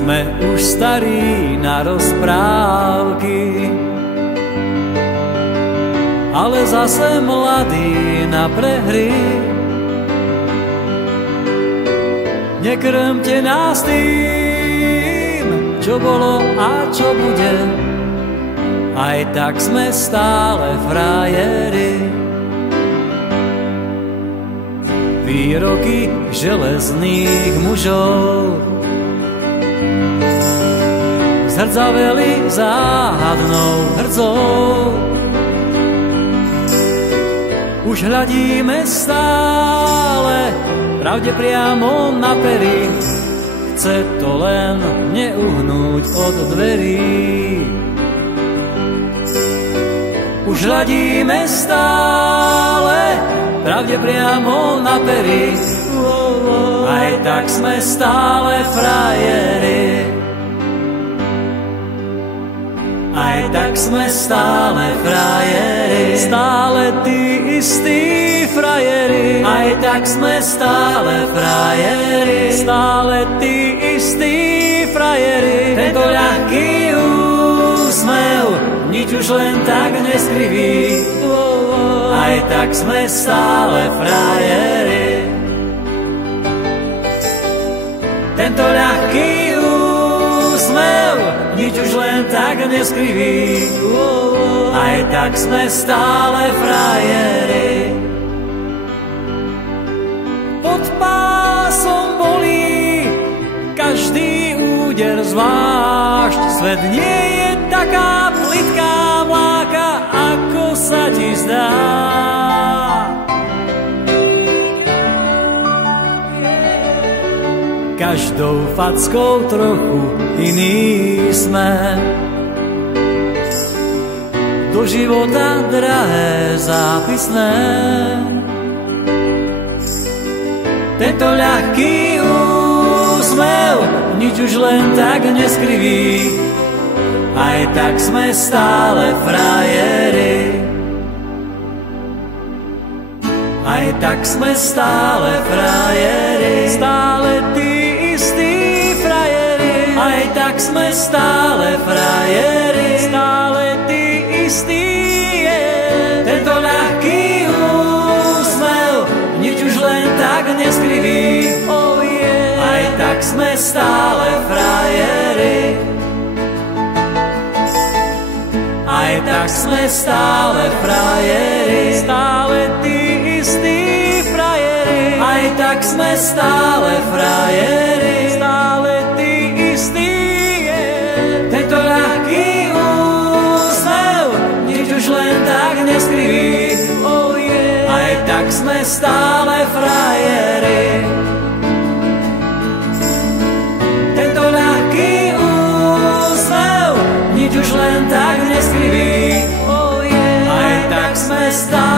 Sme už starí na rozprávky, ale zase mladí na prehry. Nekrmte nás tým, čo bolo a čo bude, aj tak sme stále frajeri. Výroky železných mužov zhrdzaveli záhadnou hrdzou. Už hľadíme stále pravde priamo na pery, chce to len neuhnúť od dverí. Už hľadíme stále pravde priamo na pery, aj tak sme stále frajeri. Aj tak sme stále frajeri, stále tí istí frajeri. Aj tak sme stále frajeri, stále tí istí frajeri. Tento ľahký úsmev nič už len tak neskriví, aj tak sme stále frajeri. Tento ľahký úsmev nič už len tak neskriví, aj tak sme stále frajeri. Pod pásom bolí každý úder zvlášť, svet nie je taká plitká mláka, ako sa ti zdá. Každou fackou trochu iný sme, do života drahé zápisné. Tento ľahký úsmev nič už len tak neskriví, aj tak sme stále frajeri. Aj tak sme stále frajeri, stále tí istí frajeri. Aj tak sme stále frajeri, stále tí istí. Tento ľahký úsmev nič už len tak neskriví, aj tak sme stále frajeri. Aj tak sme stále frajeri, stále tí istí frajeri. Aj tak sme stále frajeri, stále tí istí. Tento ľahký úsmev nič už len tak neskriví, aj tak sme stále frajeri. Tento ľahký úsmev nič už len tak neskriví, aj tak sme stále